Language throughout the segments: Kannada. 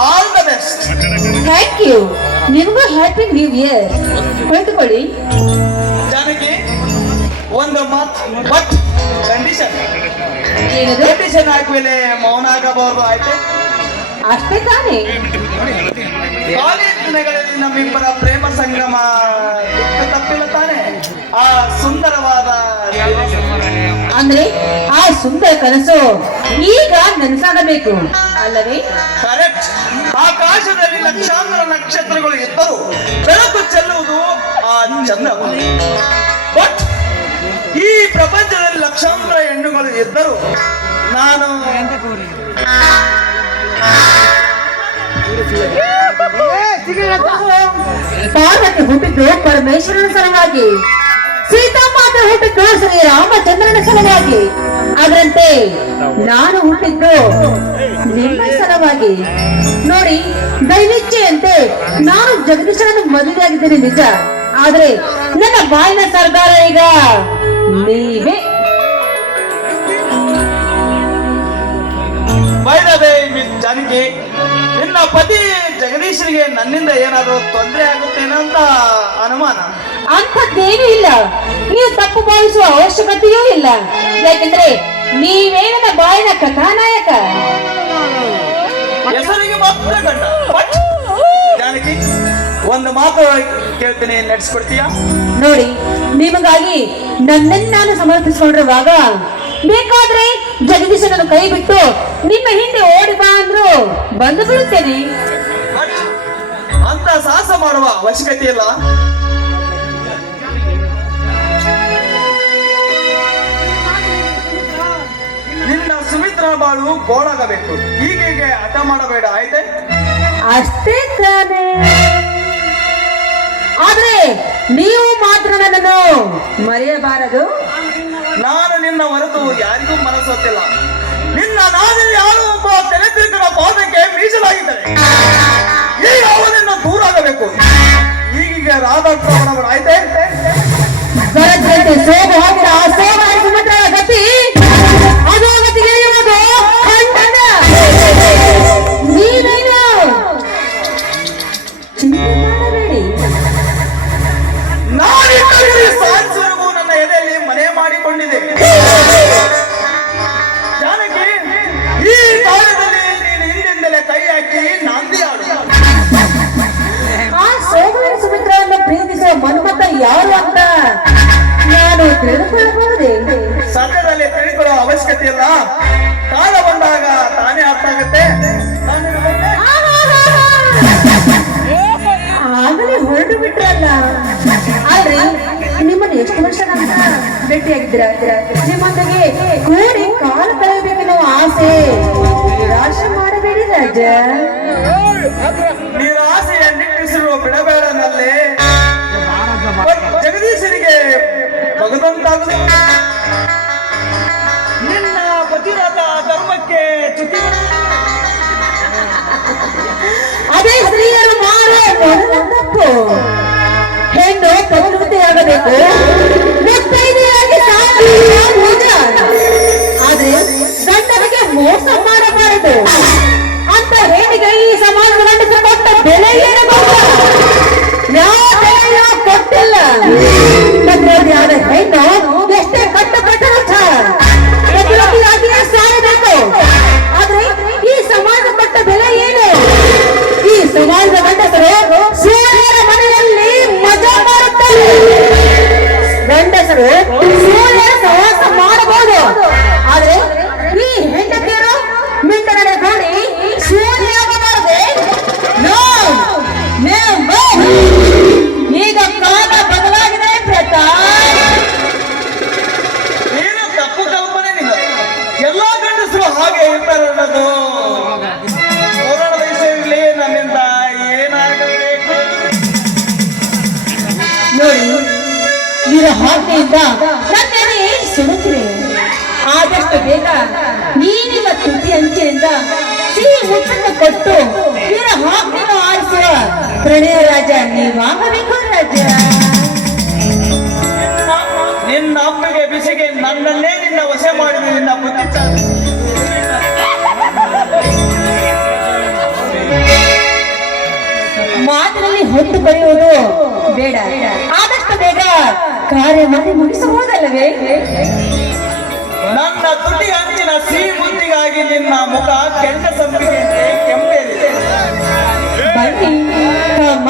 All the best. Thank you. ನಿಮಗೂ ಹ್ಯಾಪಿ ನ್ಯೂ ಇಯರ್. ಕುಳಿತುಕೊಳ್ಳಿ. ಜಾನಕಿ, ಒಂದು ಬಟ್ ಕಂಡೀಷನ್. ಏನದು? ಕಂಡೀಷನ್ ಹಾಕುವಲೆ ಮೌನ ಆಗಬಾರದು, ಆಯ್ತೆ? ಅಷ್ಟೇ ತಾನೇ? ಕಾಲೇಜ್ ದಿನಗಳಲ್ಲಿ ನಮ್ಮಿಬ್ಬರ ಪ್ರೇಮ ಸಂಗಮ ತಪ್ಪಿಲ್ಲ ತಾನೆ? ಆ ಸುಂದರವಾದ ಅಂದ್ರೆ ಆ ಸುಂದರ ಕನಸು ಈಗ ನನಸಾಗಬೇಕು ಅಲ್ಲವೇ? ಕರೆಕ್ಟ್. ಆಕಾಶದಲ್ಲಿ ಲಕ್ಷಾಂತರ ನಕ್ಷತ್ರಗಳು ಇದ್ದರು, ಬೆಳಕು ಚೆಲ್ಲುವುದು ಆ ಚಂದ್ರ. ಬಟ್ ಈ ಪ್ರಪಂಚದಲ್ಲಿ ಲಕ್ಷಾಂತರ ಹೆಣ್ಣುಗಳು ಇದ್ದರು, ನಾನು ಪಾರ್ವತಿ ಹುಟ್ಟಿದ್ದು ಪರಮೇಶ್ವರನ ಸಲುವಾಗಿ, ಸೀತಾಮಾತೆ ಹುಟ್ಟಿದ್ದು ಶ್ರೀರಾಮಚಂದ್ರನ ಸಲುವಾಗಿ, ಅದರಂತೆ ನಾನು ಹುಟ್ಟಿದ್ದು ನಿಮ್ಮ ಸಲುವಾಗಿ. ನೋಡಿ, ದೈವಿಚ್ಛೆಯಂತೆ ನಾನು ಜಗದೀಶನನ್ನು ಮದುವೆಯಾಗಿದ್ದೇನೆ ನಿಜ, ಆದ್ರೆ ನನ್ನ ಬಾಯಿನ ಸರ್ದಾರ ಈಗ ನೀವೇ. ಮಿಸ್ ಜಾನಕಿ, ನಿನ್ನ ಪತಿ ಜಗದೀಶನಿಗೆ ನನ್ನಿಂದ ಏನಾದರೂ ತೊಂದರೆ ಆಗುತ್ತೇನೆ ಅಂತ ಅನುಮಾನ? ಅಂಥದ್ದೇನೂ ಇಲ್ಲ. ನೀವು ತಪ್ಪು ಭಾವಿಸುವ ಅವಶ್ಯಕತೆಯೂ ಇಲ್ಲ, ಯಾಕೆಂದ್ರೆ ನೀವೇ ನನ್ನ ಬಾಯಿನ ಕಥಾನಾಯಕ. ಹೆಸರಿಗೆ ಮಾತ್ರ ಗಂಡ. ಜಾನಕಿ, ಒಂದು ಮಾತು ಕೇಳ್ತೀನಿ, ನಡೆಸ್ಕೊಡ್ತೀಯಾ? ನೋಡಿ, ನಿಮಗಾಗಿ ನನ್ನನ್ನು ನಾನು ಸಮರ್ಥಿಸಿಕೊಂಡಿರುವಾಗ ಬೇಕಾದ್ರೆ ಜಗದೀಶನನ್ನು ಕೈ ಬಿಟ್ಟು ನಿಮ್ಮ ಹಿಂದೆ ಓಡಿ ಬಾ ಅಂದ್ರು ಬಂದು ಬಿಡುತ್ತೇನೆ. ಅಂತ ಸಾಹಸ ಮಾಡುವ ಅವಶ್ಯಕತೆ ಇಲ್ಲ. ನಿನ್ನ ಸುಮಿತ್ರ ಬಾಳು ಗೋಳಾಗಬೇಕು, ಹೀಗೆ ಹಠ ಮಾಡಬೇಡ, ಆಯ್ತೆ? ಅಷ್ಟೇ ತಾನೇ? ಆದ್ರೆ ನೀವು ಮಾತ್ರ ನನ್ನನ್ನು ಮರೆಯಬಾರದು. ನಾನು ನಿನ್ನ ಹೊರತು ಯಾರಿಗೂ ಮನಸ್ಸೊತ್ತಿಲ್ಲ. ನಿನ್ನ ನಾನು ಯಾರು ಒಬ್ಬ ತಲೆ ತಿರುಗನ ಪಾದಕ್ಕೆ ಮೀಸಲಾಗಿದ್ದಾರೆ. ಈಗ ಅವನಿಂದ ದೂರ ಆಗಬೇಕು. ಈಗೀಗ ರಾಧಾರ್ಥ ಮಾಡಬೇಡ, ಆಯ್ತೆ? ಸೋಗು ಹೋಗಿರ ಆ ಸೋಗ ಸುಮಿತ್ರ ಗತಿ ಅಧೋಗತಿಗೆ ಇರುವುದು ಖಂಡನ. ನೀವೇನು ಚಿಂತೆ ಮಾಡಬೇಡಿ. ಸಾಧಿಸುವವರೆಗೂ ನನ್ನ ಎದೆಯಲ್ಲಿ ಮನೆ ಮಾಡಿಕೊಂಡಿದೆ. ಜಾನಕಿ, ಈ ಕಾಲದಲ್ಲಿ ನೀನು ಹಿಂದಿಂದಲೇ ಕೈ ಹಾಕಿ ನಾಂದಿ ಆಡು. ಆ ಸೋಮವಾರ ಸುಮಿತ್ರವನ್ನು ಪ್ರೀತಿಸುವ ಮನ್ಮತ ಯಾರು ಅಂತ ನಾನು ತಿಳಿದುಕೊಳ್ಳಬಹುದೇ? ಸದ್ಯದಲ್ಲಿ ತಿಳಿದುಕೊಳ್ಳುವ ಅವಶ್ಯಕತೆ ಇಲ್ಲ. ಕಾಲ ಬಂದಾಗ ತಾನೇ ಅರ್ಥ ಆಗುತ್ತೆ. ಆಗಲೇ ಹೊರಟು ಬಿಟ್ರಲ್ಲ. ಆದ್ರೆ ನಿಮ್ಮನ್ನು ಎಷ್ಟು ವರ್ಷ ಭೇಟಿಯಾಗಿದ್ದೀರ? ನಿಮ್ಮೊಂದಿಗೆ ಕೂಡಿ ಕಾಲ ಕಳೆಯಬೇಕೆನ್ನೋ ಆಸೆ ನಿರಾಶೆ ಮಾಡಬೇಡಿ ರಾಜ. ನಿರಾಸೆಯ ನಿಟ್ಟಿಸಿರುವ ಬಿಡಬೇಡನಲ್ಲೇ ಜಗದೀಶನಿಗೆ ಭಗವಂತಾಗುವುದು. ನಿನ್ನ ಪತಿರಾದ ಧರ್ಮಕ್ಕೆ ಚ್ಯುತಿ. ಅದೇ ಸ್ತ್ರೀಯರು ಮಾಡೋ ಮೊದಲ ತಪ್ಪು. ಹೆಣ್ಣು ಪ್ರವೃತ್ತಿಯಾಗಬೇಕು, ಮುತ್ತೈದೆಯಾಗಿ ಸಾಕಬೇಕು ನಿಜ, ಆದ್ರೆ ಗಂಡನಿಗೆ ಮೋಸ ಮಾಡಬಾರದು. ಅಂತ ಹೆಣ್ಣಿಗೆ ಈ ಸಮಾಜ ಗಂಡಸರು ಕೊಟ್ಟ ಬೆಲೆ ಏನು ಗೊತ್ತಾ? ಯಾವ ಬೆಲೆಯೂ ಕೊಟ್ಟಿಲ್ಲ. ಆದ ಹೆಣ್ಣು ಎಷ್ಟೇ ಕಟ್ಟುಕಟ್ಟಲು ಪ್ರತಿಯಾಗಿಯೇ ಸಾಯಬೇಕು. ಆದ್ರೆ ಈ ಸಮಾಜ ಕೊಟ್ಟ ಬೆಲೆ ಏನು? ಈ ಸಮಾಜದ ಗಂಡಸರು ಸೂರ್ಯನ ಮನೆಯಲ್ಲಿ ಮಜಾ ಮಾಡುತ್ತಾರೆ. ಗಂಡಸರು ಸೂರ್ಯ ಸಹವಾಸ ಮಾಡಬಹುದು, ಆದ್ರೆ ಈ ಹೆಂಡತಿಯರು ಮಿಂಡನೆ ನೋಡಿ ಸೂರ್ಯ ಆಗಬಾರದೆ. ಈಗ ಕಾಲ ಬದಲಾಗಿದೆ ಪ್ರತಾಪ್. ಏನು ತಪ್ಪು ಕಲ್ಪನೆ ನಿನ್ನ? ಎಲ್ಲಾ ಗಂಡಸರು ಹಾಗೆ ಇರ್ತಾರೆ ಅನ್ನೋದು ಪುರಾಣ ವಯಸ್ಸಲ್ಲಿ ನನ್ನಿಂದ ಏನಾಗಬೇಕು? ನೋಡಿ, ಇವರ ಹಾಗೆಯಿಂದ ನನ್ನಲ್ಲಿ ಸುಡುತ್ತಿದೆ. ಆದಷ್ಟು ಬೇಗ ನೀನಿವ ತುಟಿ ಅಂಚಿನಿಂದ ಸಿಹಿ ಮುಟ್ಟನ್ನು ಕೊಟ್ಟು ಇವರ ಹಾಕನ್ನು ಪ್ರಣಯ ರಾಜ ನೀವಾಗಬೇಕು ರಾಜ. ನಿನ್ನ ಅಪ್ಪಗೆ ಬಿಸಿಗೆ ನನ್ನನ್ನೇ ನಿನ್ನ ವಶ ಮಾಡಿದ ನಿನ್ನ ಬುದ್ಧಿ ಮಾತಿನಲ್ಲಿ ಹೊತ್ತು ಬರೆಯುವುದು ಬೇಡ, ಆದಷ್ಟು ಬೇಗ ಕಾರ್ಯ ಮಾಡಿ ಮುಗಿಸಬಹುದಲ್ಲವೇ? ನನ್ನ ತುಟಿ ಅಂಚಿನ ಸಿಹಿ ಮುದ್ದಿಗಾಗಿ ನಿನ್ನ ಮುಖ ಕೆಂಡ ಸಂಪಿಗೆಯಂತೆ ಕೆಂಪೇರಿದೆ. ಬನ್ನಿ ಕಮ್ಮ.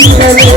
Thank you.